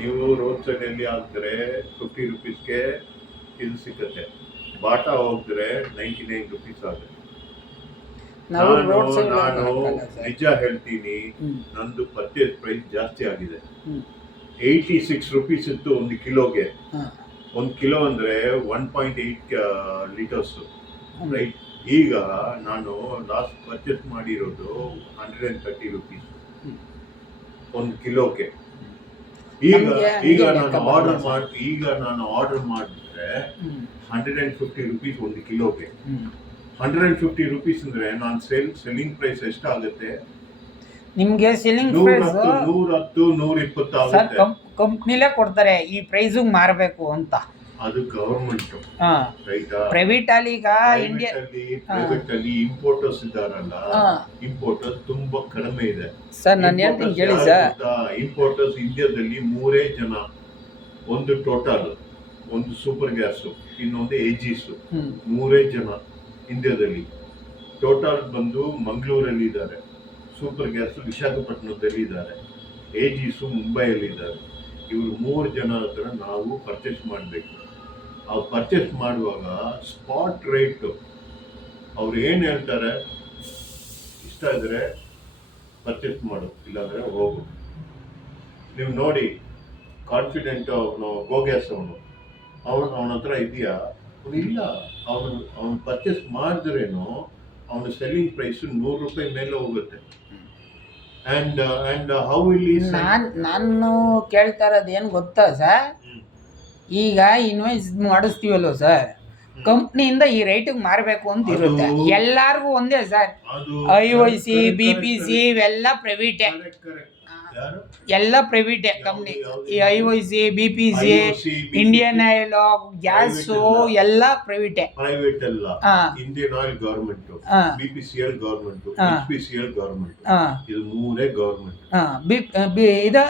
ನೀವು road side ಅಲ್ಲಿ ಹಾಕಿದ್ರೆ 50 ರೂಪೀಸ್ಗೆ ಇದು ಸಿಕ್ಕತ್ತೆ. ಬಾಟಾ ಹೋಗಿದ್ರೆ 99 ರೂಪೀಸ್ ಆಗುತ್ತೆ. ನಾನು ನಿಜ ಹೇಳ್ತೀನಿ, ನಂದು ಪರ್ಚೇಸ್ ಪ್ರೈಸ್ ಜಾಸ್ತಿ ಆಗಿದೆ. 86 ರೂಪೀಸ್ ಇತ್ತು ಒಂದು ಕಿಲೋಗೆ. 1 ಕಿಲೋ ಅಂದ್ರೆ 1.8 ಲೀಟರ್ಸ್ ರೈಟ್. ಈಗ ನಾನು ಲಾಸ್ಟ್ ಪರ್ಚೇಸ್ ಮಾಡಿರೋದು 130 ರೂಪೀಸ್ 1 ಕಿಲೋಗೆ. ಈಗ ನಾನು ಆರ್ಡರ್ ಮಾಡಿದ್ರೆ 150 ರೂಪೀಸ್ 1 ಕಿಲೋಗೆ. 150 ರೂಪೀಸ್ ಅಂದ್ರೆ ನಾನು ಸೆಲ್ಲಿಂಗ್ ಪ್ರೈಸ್ ಎಷ್ಟಾಗುತ್ತೆ ನಿಮ್ಗೆ? ಸೆಲ್ಲಿಂಗ್ ಪ್ರೈಸ್ 110 120 ಆಗುತ್ತೆ. ಕಂಪ್ನಿಲೇ ಕೊಡ್ತಾರೆ ಈ ಪ್ರೈಸ್ ಮಾರಬೇಕು ಅಂತ. ಅದು ಗವರ್ಮೆಂಟ್ ಪ್ರೈವೇಟ್ ಅಲ್ಲಿ. ಈಗ ಇಂಡಿಯಾ ಪ್ರೈವೇಟ್ ಅಲ್ಲಿ ಇಂಪೋರ್ಟರ್ಸ್ ಇದ್ದಾರಲ್ಲ, ಇಂಪೋರ್ಟರ್ಸ್ ತುಂಬಾ ಕಡಿಮೆ ಇದೆ ಸರ್. ನಾನು ಹೇಳ್ತೀನಿ ಕೇಳಿ ಸರ್. ಇಂಪೋರ್ಟರ್ಸ್ ಇಂಡಿಯಾದಲ್ಲಿ 3 ಜನ. ಒಂದು ಟೋಟಲ್, ಒಂದು ಸೂಪರ್ ಗ್ಯಾಸ್, ಇನ್ನೊಂದು ಏಜಿಸ್. 3 ಜನ ಇಂಡಿಯಾದಲ್ಲಿ. ಟೋಟಲ್ ಬಂದು ಮಂಗಳೂರಲ್ಲಿ ಇದ್ದಾರೆ, ಸೂಪರ್ ಗ್ಯಾಸ್ ವಿಶಾಖಪಟ್ಟಣದಲ್ಲಿ ಇದ್ದಾರೆ, ಏಜಿಸು ಮುಂಬೈಯಲ್ಲಿ ಇದ್ದಾರೆ. ಇವರು 3 ಜನ ಹತ್ರ ನಾವು ಪರ್ಚೇಸ್ ಮಾಡಬೇಕು. ಅವ್ರು ಪರ್ಚೇಸ್ ಮಾಡುವಾಗ ಸ್ಪಾಟ್ ರೇಟ್ ಅವ್ರು ಏನು ಹೇಳ್ತಾರೆ, ಇಷ್ಟ ಇದ್ರೆ ಪರ್ಚೇಸ್ ಮಾಡು, ಇಲ್ಲಾಂದ್ರೆ ಹೋಗು. ನೀವು ನೋಡಿ, ಕಾನ್ಫಿಡೆಂಟ್ ಅವನು ಗೋ ಗ್ಯಾಸ್ ಅವನ ಹತ್ರ ಇದೆಯಾ? ಇಲ್ಲ. ಅವನು ಪರ್ಚೇಸ್ ಮಾಡಿದ್ರೇನು ಅವನ ಸೆಲ್ಲಿಂಗ್ ಪ್ರೈಸ್ 100 ರೂಪಾಯಿ ಮೇಲೆ ಹೋಗುತ್ತೆ. ಅಂಡ್ ಹೌ ವಿಲ್ ನಾನು ಕೇಳ್ತಾ ಇರೋದು ಏನು ಗೊತ್ತಾ ಸರ್? ಈಗ ಇನ್ವಾಯ್ಸ್ ಮಾಡಿಸ್ತೀವಲ್ವ ಸರ್, ಕಂಪ್ನಿಯಿಂದ ಈ ರೇಟಿಗೆ ಮಾರಬೇಕು ಅಂತ ಇರುತ್ತೆ. ಎಲ್ಲಾರ್ಗು ಒಂದೇ ಸರ್. IOC BPC ಇವೆಲ್ಲ ಪ್ರೈವೇಟೇ, ಎಲ್ಲ ಪ್ರೈವೇಟೇ ಕಂಪ್ನಿ. ಈ IOC BPC Indian oil gas ಎಲ್ಲ ಪ್ರೈವೇಟೇ. ಪ್ರೈವೇಟ್ ಅಲ್ಲ, Indian oil government, BPCL government, HPCL government. ಇದು 3 ಗವರ್ಮೆಂಟ್. ಇದು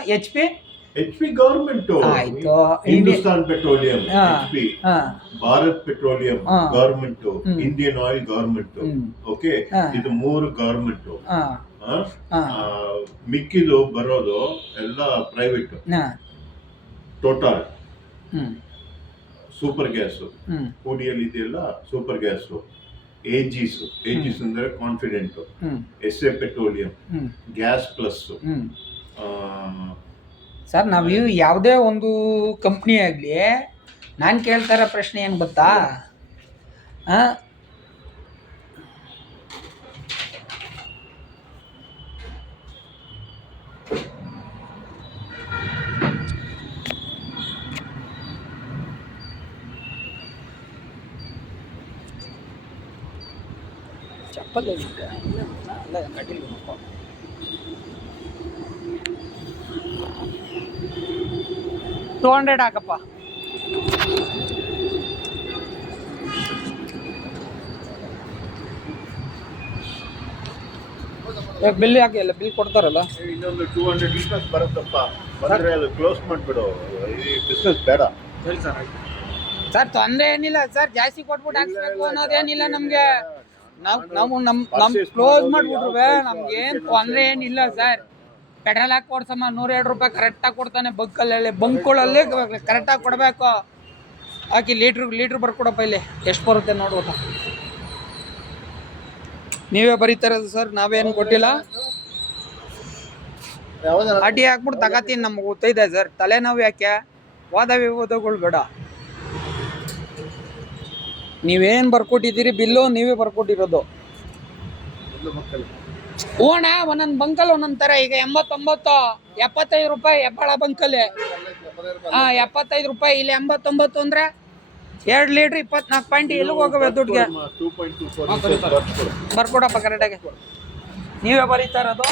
HP ಗವರ್ಮೆಂಟ್. ಆಯ್ತು. Hindustan petroleum HP, Bharat petroleum government, Indian oil government. Okay, ಇದು 3 ಗವರ್ಮೆಂಟ್. ಮಿಕ್ಕಿದು ಬರೋದು ಎಲ್ಲ ಪ್ರೈವೇಟ್. ಟೋಟಲ್ ಸೂಪರ್ ಗ್ಯಾಸ್, ಪುಡಿಯಲ್ಲಿ ಇದೆಯಲ್ಲ ಸೂಪರ್ ಗ್ಯಾಸ್. ಏಜಿಸ್ ಅಂದ್ರೆ confident, SA petroleum, gas plus. Sir, ನಾವು ಯಾವುದೇ ಒಂದು ಕಂಪ್ನಿ ಆಗಲಿ, ನಾನು ಕೇಳ್ತಾ ಇರೋ ಪ್ರಶ್ನೆ ಏನು ಗೊತ್ತಾ? ಚಪ್ಪಲ್ 200 ಹಾಕಪ್ಪ. ಬಿಲ್ ಯಾಕೆ ಇಲ್ಲ? ಬಿಲ್ ಕೊಡ್ತಾರಲ್ಲ. ಇನ್ನೊಂದು 200 ಲೀಟರ್ಸ್ ಬರುತ್ತಪ್ಪ. ಬಂದ್ರೆ ಅದು ಕ್ಲೋಸ್ ಮಾಡಿಬಿಡು, ಈ ಬಿಸ್ನೆಸ್ ಬೇಡ. ಹೇಳಿ ಸರ್. ಸರ್, ತೊಂದರೆ ಏನಿಲ್ಲ ಸರ್, ಜಾಸ್ತಿ ಕೊಟ್ಬಿಟ್ಟು ಹಾಕ್ಸ್ಬೇಕು ಅನ್ನೋದೇನಿಲ್ಲ ನಮಗೆ. ನಾವು ಕ್ಲೋಸ್ ಮಾಡಿಬಿಟ್ರುವೆ ನಮ್ಗೇನು ತೊಂದರೆ ಏನಿಲ್ಲ ಸರ್. ಪೆಟ್ರೋಲ್ ಹಾಕಿ ಕೊಡ್ಸಮ್ಮ, 102 ರೂಪಾಯಿ ಕರೆಕ್ಟಾಗಿ ಕೊಡ್ತಾನೆ. ಬಂಕ್ಗಳಲ್ಲಿ ಕರೆಕ್ಟಾಗಿ ಕೊಡಬೇಕು. ಹಾಕಿ ಲೀಟ್ರ್ ಬರ್ಕೊಡಪ್ಪ. ಇಲ್ಲಿ ಎಷ್ಟು ಬರುತ್ತೆ ನೋಡ್ಬಿಟ್ಟು. ನೀವೇ ಬರೀತಾರದು ಸರ್, ನಾವೇನು ಕೊಟ್ಟಿಲ್ಲ. ಅಡ್ಡಿ ಹಾಕ್ಬಿಟ್ಟು ತಗೋತೀನಿ, ನಮ್ಗೆ ಗೊತ್ತೈತೆ ಸರ್. ತಲೆನೋವು ಯಾಕೆ? ವಾದ ವಿವಾದಗಳು ಬೇಡ. ನೀವೇನು ಬರ್ಕೊಟ್ಟಿದ್ದೀರಿ ಬಿಲ್ಲು, ನೀವೇ ಬರ್ಕೊಟ್ಟಿರೋದು. ಓಣ ಒಂದೊಂದು ಬಂಕಲ್ಲಿ ಒಂದೊಂದು ಥರ. ಈಗ 89 75 ರೂಪಾಯಿ ಹೆಬ್ಬಾಳ ಬಂಕಲ್ಲಿ. 75 ರೂಪಾಯಿ. ಇಲ್ಲಿ 89 ಅಂದರೆ 2 ಲೀಟ್ರ್ 24 ಪಾಯಿಂಟ್. ಎಲ್ಲಿಗೆ ಹೋಗವೆ ದುಡ್ಡಿಗೆ? ಬರ್ಕೊಡಪ್ಪ ಕರೆಕ್ಟಾಗಿ. ನೀವೇ ಬರೀತಾ ಇರೋದು.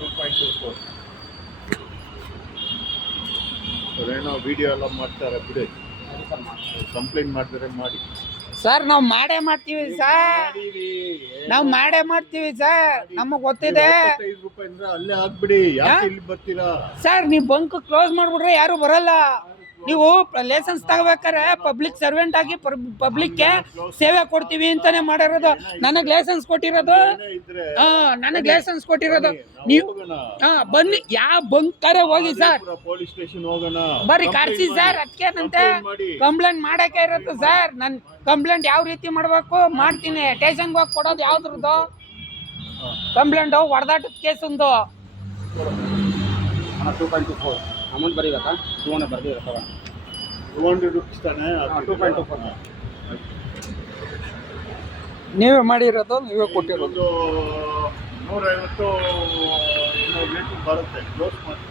2.24 ವಿಡಿಯೋ ಎಲ್ಲ ಮಾಡ್ತಾರೆ ಬಿಡಿ. ಕಂಪ್ಲೇಂಟ್ ಮಾಡಿದ್ರೆ ಮಾಡಿ ಸರ್. ನಾವು ಮಾಡೇ ಮಾಡ್ತೀವಿ ಸರ್, ನಾವು ಮಾಡೇ ಮಾಡ್ತೀವಿ ಸರ್. ನಮಗೆ ಗೊತ್ತಿದೆ. 25 ರೂಪಾಯಿ ಅಂದ್ರೆ ಅಲ್ಲೇ ಹಾಕ್ಬಿಡಿ, ಯಾಕೆ ಇಲ್ಲಿ ಬರ್ತೀರಾ ಸರ್? ನೀವು ಬಂಕ್ ಕ್ಲೋಸ್ ಮಾಡ್ಬಿಟ್ರೆ ಯಾರು ಬರಲ್ಲ. ನೀವು ಲೈಸೆನ್ಸ್ ತಗೋಬೇಕಾರೆ ಪಬ್ಲಿಕ್ ಸರ್ವೆಂಟ್ ಆಗಿ ಪಬ್ಲಿಕ್ಗೆ ಸೇವೆ ಕೊಡ್ತೀವಿ ಅಂತಾನೆ ಮಾಡಿರೋದು. ನನಗೆ ಲೈಸೆನ್ಸ್ ಕೊಟ್ಟಿರೋದು, ನನಗೆ ಲೈಸೆನ್ಸ್ ಕೊಟ್ಟಿರೋದು ನೀವು. ಬನ್ನಿ, ಯಾವ ಬಂತಾರೆ ಹೋಗಿ ಸರ್, ಪೊಲೀಸ್ ಸ್ಟೇಷನ್ ಹೋಗೋಣ, ಬರ್ರಿ ಕರ್ಸಿ ಸರ್. ಅದಕ್ಕೇನಂತೆ ಕಂಪ್ಲೇಂಟ್ ಮಾಡಕ್ಕೆ ಇರುತ್ತೆ ಸರ್. ನನ್ ಕಂಪ್ಲೇಂಟ್ ಯಾವ ರೀತಿ ಮಾಡ್ಬೇಕು ಮಾಡ್ತೀನಿ. ಸ್ಟೇಷನ್ಗೆ ಹೋಗಿ ಕೊಡೋದು ಯಾವ್ದ್ರದ್ದು ಕಂಪ್ಲೇಂಟ್? ಹೊಡೆದಾಟದ ಕೇಸ್ ಒಂದು 2.24 ಅಮೌಂಟ್ ಬರೀಬೇಕಾ? 200 ಬರ್ದಿರತ್ತವ. 200 ರೂಪೀಸ್ ತಾನೆ. 2.24 ನೀವೇ ಮಾಡಿರೋದು, ನೀವೇ ಕೊಟ್ಟಿರೋದು. ಒಂದು 150 ಲೀಟರ್ ಬರುತ್ತೆ. ಕ್ಲೋಸ್ ಮಾಡಿ